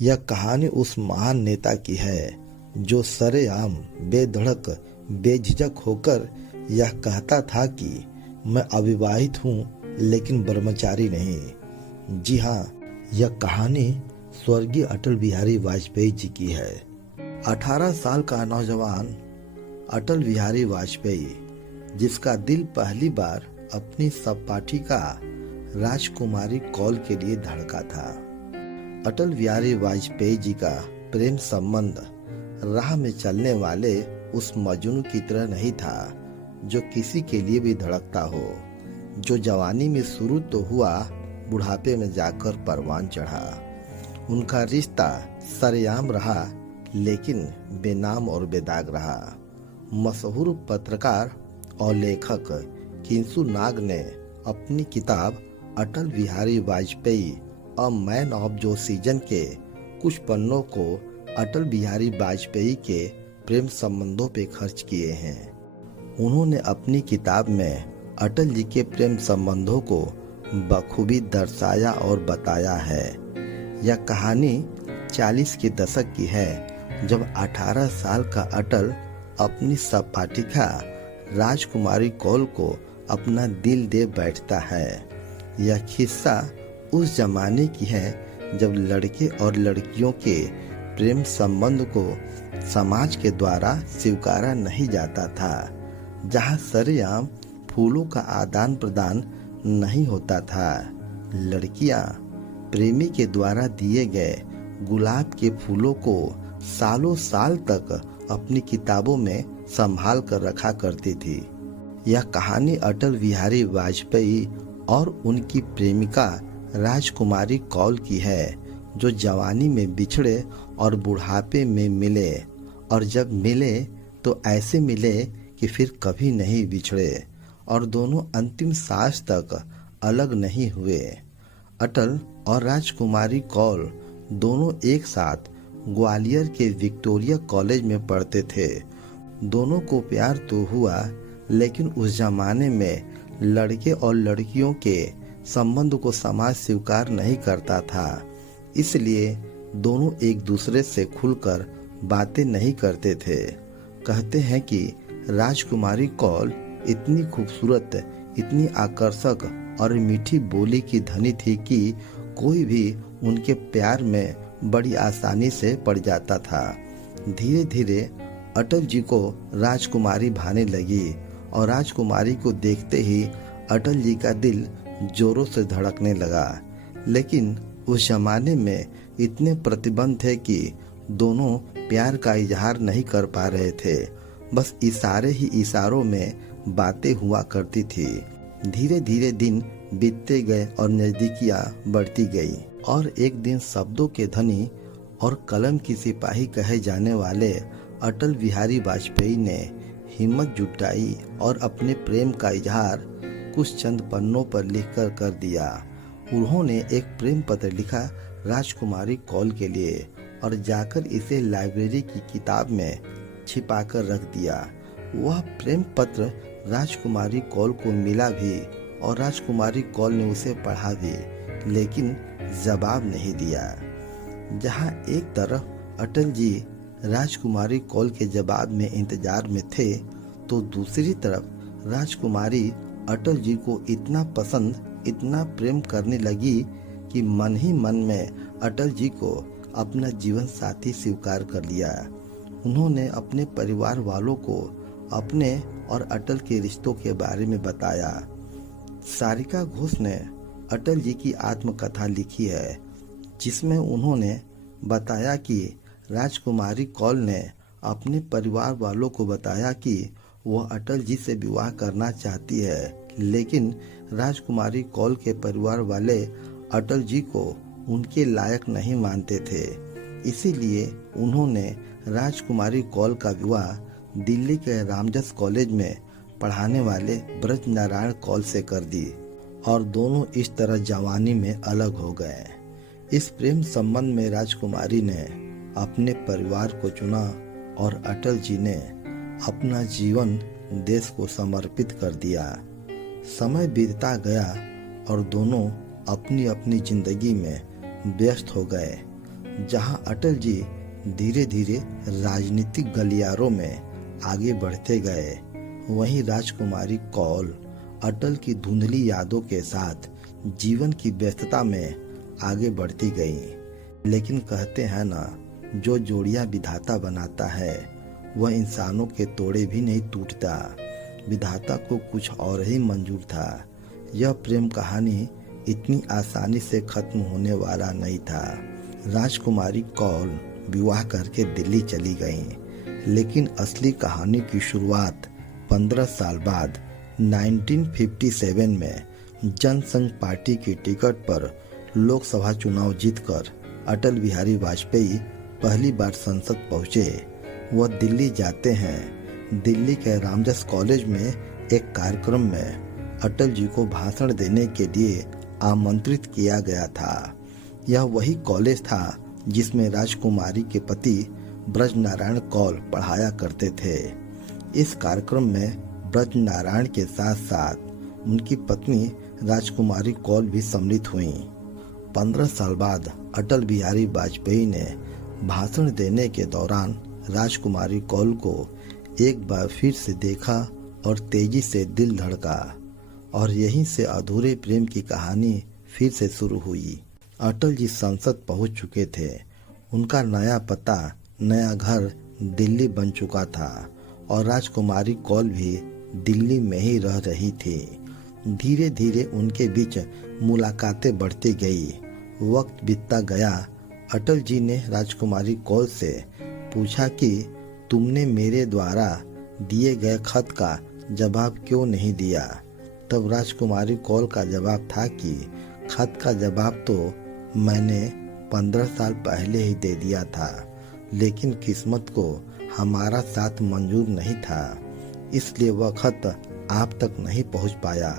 यह कहानी उस महान नेता की है जो सरेआम बेधड़क बेझिझक होकर यह कहता था कि मैं अविवाहित हूँ लेकिन ब्रह्मचारी नहीं। जी हाँ, यह कहानी स्वर्गीय अटल बिहारी वाजपेयी जी की है। 18 साल का नौजवान अटल बिहारी वाजपेयी, जिसका दिल पहली बार अपनी सहपाठिका राजकुमारी कौल के लिए धड़का था। अटल बिहारी वाजपेयी जी का प्रेम संबंध राह में चलने वाले उस मजनू की तरह नहीं था जो किसी के लिए भी धड़कता हो, जो जवानी में शुरू तो हुआ, बुढ़ापे में जाकर परवान चढ़ा। उनका रिश्ता सरेआम रहा लेकिन बेनाम और बेदाग रहा। मशहूर पत्रकार और लेखक किंसु नाग ने अपनी किताब Atal Bihari Vajpayee a man of जो सीजन के कुछ पन्नों को अटल बिहारी वाजपेयी के प्रेम संबंधों पे खर्च किए हैं। उन्होंने अपनी किताब में अटल जी के प्रेम संबंधों को बखूबी दर्शाया और बताया है। यह कहानी 40 के दशक की है, जब 18 साल का अटल अपनी सहपाठिका राजकुमारी कौल को अपना दिल दे बैठता है। यह किस्सा उस जमाने की है जब लड़के और लड़कियों के प्रेम संबंध को समाज के द्वारा स्वीकारा नहीं जाता था, जहां सरेआम फूलों का आदान प्रदान नहीं होता था। लड़कियां प्रेमी के द्वारा दिए गए गुलाब के फूलों को सालों साल तक अपनी किताबों में संभाल कर रखा करती थी। यह कहानी अटल बिहारी वाजपेयी और उनकी प्रेमिका राजकुमारी कौल की है, जो जवानी में बिछड़े और बुढ़ापे में मिले, और जब मिले तो ऐसे मिले कि फिर कभी नहीं बिछड़े, और दोनों अंतिम सांस तक अलग नहीं हुए। अटल और राजकुमारी कौल दोनों एक साथ ग्वालियर के विक्टोरिया कॉलेज में पढ़ते थे। दोनों को प्यार तो हुआ, लेकिन उस जमाने में लड़के और लड़कियों के संबंध को समाज स्वीकार नहीं करता था, इसलिए दोनों एक दूसरे से खुलकर बातें नहीं करते थे। कहते हैं कि राजकुमारी कौल इतनी खूबसूरत, इतनी आकर्षक और मीठी बोली की धनी थी कि कोई भी उनके प्यार में बड़ी आसानी से पड़ जाता था। धीरे धीरे अटल जी को राजकुमारी भाने लगी और राजकुमारी को देखते ही अटल जी का दिल जोरों से धड़कने लगा। लेकिन उस जमाने में इतने प्रतिबंध थे कि दोनों प्यार का इजहार नहीं कर पा रहे थे। बस इशारे ही इशारों में बातें हुआ करती थी। धीरे धीरे दिन बीतते गए और नजदीकियां बढ़ती गई, और एक दिन शब्दों के धनी और कलम की सिपाही कहे जाने वाले अटल बिहारी वाजपेयी ने हिम्मत जुटाई और अपने प्रेम का इजहार कुछ चंद पन्नों पर लिखकर कर दिया। उन्होंने एक प्रेम पत्र लिखा राजकुमारी कौल के लिए और जाकर इसे लाइब्रेरी की किताब में छिपाकर रख दिया। वह प्रेम पत्र राजकुमारी कौल को मिला भी और राजकुमारी कौल ने उसे पढ़ा भी, लेकिन जवाब नहीं दिया। जहां एक तरफ अटल जी राजकुमारी कौल के जवाब में इंतजार में थे, तो दूसरी तरफ राजकुमारी अटल जी को इतना पसंद, इतना प्रेम करने लगी कि मन ही मन में अटल जी को अपना जीवन साथी स्वीकार कर लिया। उन्होंने अपने परिवार वालों को अपने और अटल के रिश्तों के बारे में बताया। सारिका घोष ने अटल जी की आत्मकथा लिखी है, जिसमें उन्होंने बताया कि राजकुमारी कौल ने अपने परिवार वालों को बताया कि वह अटल जी से विवाह करना चाहती है, लेकिन राजकुमारी कौल के परिवार वाले अटल जी को उनके लायक नहीं मानते थे। इसीलिए उन्होंने राजकुमारी कौल का विवाह दिल्ली के रामजस कॉलेज में पढ़ाने वाले ब्रज नारायण कौल से कर दी, और दोनों इस तरह जवानी में अलग हो गए। इस प्रेम संबंध में राजकुमारी ने अपने परिवार को चुना और अटल जी ने अपना जीवन देश को समर्पित कर दिया। समय बीतता गया और दोनों अपनी अपनी जिंदगी में व्यस्त हो गए। जहां अटल जी धीरे धीरे राजनीतिक गलियारों में आगे बढ़ते गए, वहीं राजकुमारी कौल अटल की धुंधली यादों के साथ जीवन की व्यस्तता में आगे बढ़ती गई। लेकिन कहते हैं ना, जो जोड़ियां विधाता बनाता है वह इंसानों के तोड़े भी नहीं टूटता। विधाता को कुछ और ही मंजूर था। यह प्रेम कहानी इतनी आसानी से खत्म होने वाला नहीं था। राजकुमारी कौल विवाह करके दिल्ली चली गईं, लेकिन असली कहानी की शुरुआत 15 साल बाद 1957 में जनसंघ पार्टी की टिकट पर लोकसभा चुनाव जीतकर अटल बिहारी वाजपेयी पहली बार संसद पहुंचे। वह दिल्ली जाते हैं। दिल्ली के रामजस कॉलेज में एक कार्यक्रम में अटल जी को भाषण देने के लिए आमंत्रित किया गया था। यह वही कॉलेज था जिसमें राजकुमारी के पति ब्रज नारायण कौल पढ़ाया करते थे। इस कार्यक्रम में ब्रज नारायण के साथ साथ उनकी पत्नी राजकुमारी कौल भी सम्मिलित हुईं। 15 साल बाद अटल बिहारी वाजपेयी ने भाषण देने के दौरान राजकुमारी कौल को एक बार फिर से देखा और तेजी से दिल धड़का, और यहीं से अधूरे प्रेम की कहानी फिर से शुरू हुई। अटल जी संसद पहुंच चुके थे। उनका नया पता, नया घर दिल्ली बन चुका था और राजकुमारी कौल भी दिल्ली में ही रह रही थी। धीरे धीरे उनके बीच मुलाकातें बढ़ती गई। वक्त बीतता गया। अटल जी ने राजकुमारी कौल से पूछा कि तुमने मेरे द्वारा दिए गए खत का जवाब क्यों नहीं दिया। तब राजकुमारी कौल का जवाब था कि खत का जवाब तो मैंने 15 साल पहले ही दे दिया था, लेकिन किस्मत को हमारा साथ मंजूर नहीं था, इसलिए वह खत आप तक नहीं पहुंच पाया।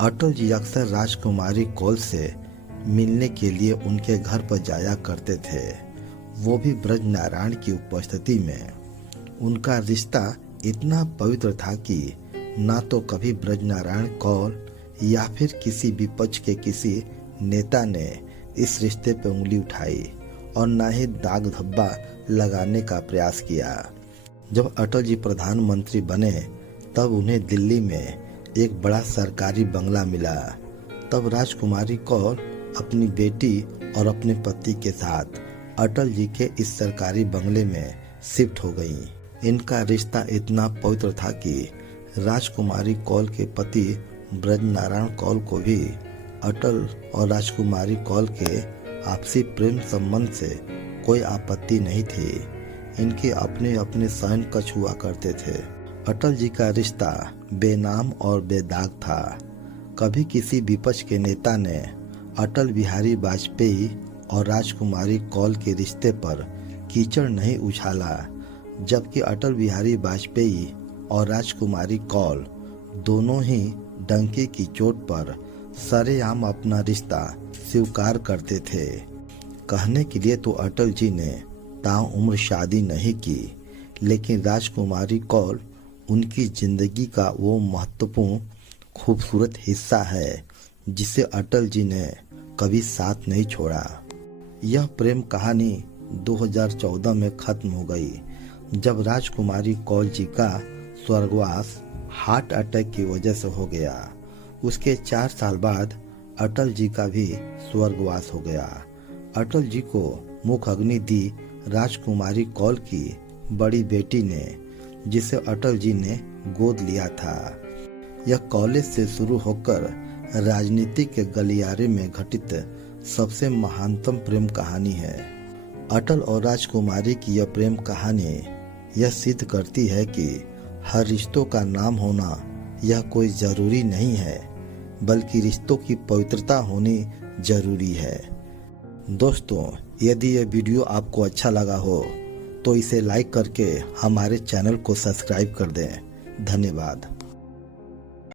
अटल जी अक्सर राजकुमारी कौल से मिलने के लिए उनके घर पर जाया करते थे, वो भी ब्रज नारायण की उपस्थिति में। उनका रिश्ता इतना पवित्र था कि ना तो कभी ब्रज नारायण कौल या फिर किसी विपक्ष के किसी नेता ने इस रिश्ते पर उंगली उठाई और ना ही दाग धब्बा लगाने का प्रयास किया। जब अटल जी प्रधानमंत्री बने तब उन्हें दिल्ली में एक बड़ा सरकारी बंगला मिला। तब राजकुमारी कौल अपनी बेटी और अपने पति के साथ अटल जी के इस सरकारी बंगले में शिफ्ट हो गईं। इनका रिश्ता इतना पवित्र था कि राजकुमारी कौल के पति ब्रज नारायण कौल को भी अटल और राजकुमारी कौल के आपसी प्रेम संबंध से कोई आपत्ति नहीं थी। इनके अपने अपने शयन कक्ष हुआ करते थे। अटल जी का रिश्ता बेनाम और बेदाग था। कभी किसी विपक्ष के नेता ने अटल बिहारी वाजपेयी और राजकुमारी कौल के रिश्ते पर कीचड़ नहीं उछाला, जबकि अटल बिहारी वाजपेयी और राजकुमारी कौल दोनों ही डंके की चोट पर सरेआम अपना रिश्ता स्वीकार करते थे। कहने के लिए तो अटल जी ने ताउम्र शादी नहीं की, लेकिन राजकुमारी कौल उनकी जिंदगी का वो महत्वपूर्ण खूबसूरत हिस्सा है जिसे अटल जी ने कभी साथ नहीं छोड़ा। यह प्रेम कहानी 2014 में खत्म हो गई, जब राजकुमारी कौल जी का स्वर्गवास हार्ट अटैक की वजह से हो गया। उसके 4 साल बाद अटल जी का भी स्वर्गवास हो गया। अटल जी को मुख अग्नि दी राजकुमारी कौल की बड़ी बेटी ने, जिसे अटल जी ने गोद लिया था। यह कॉलेज से शुरू होकर राजनीति के गलियारे में घटित सबसे महानतम प्रेम कहानी है। अटल और राजकुमारी की यह प्रेम कहानी यह सिद्ध करती है कि हर रिश्तों का नाम होना यह कोई जरूरी नहीं है, बल्कि रिश्तों की पवित्रता होनी जरूरी है। दोस्तों, यदि यह वीडियो आपको अच्छा लगा हो तो इसे लाइक करके हमारे चैनल को सब्सक्राइब कर दें। धन्यवाद।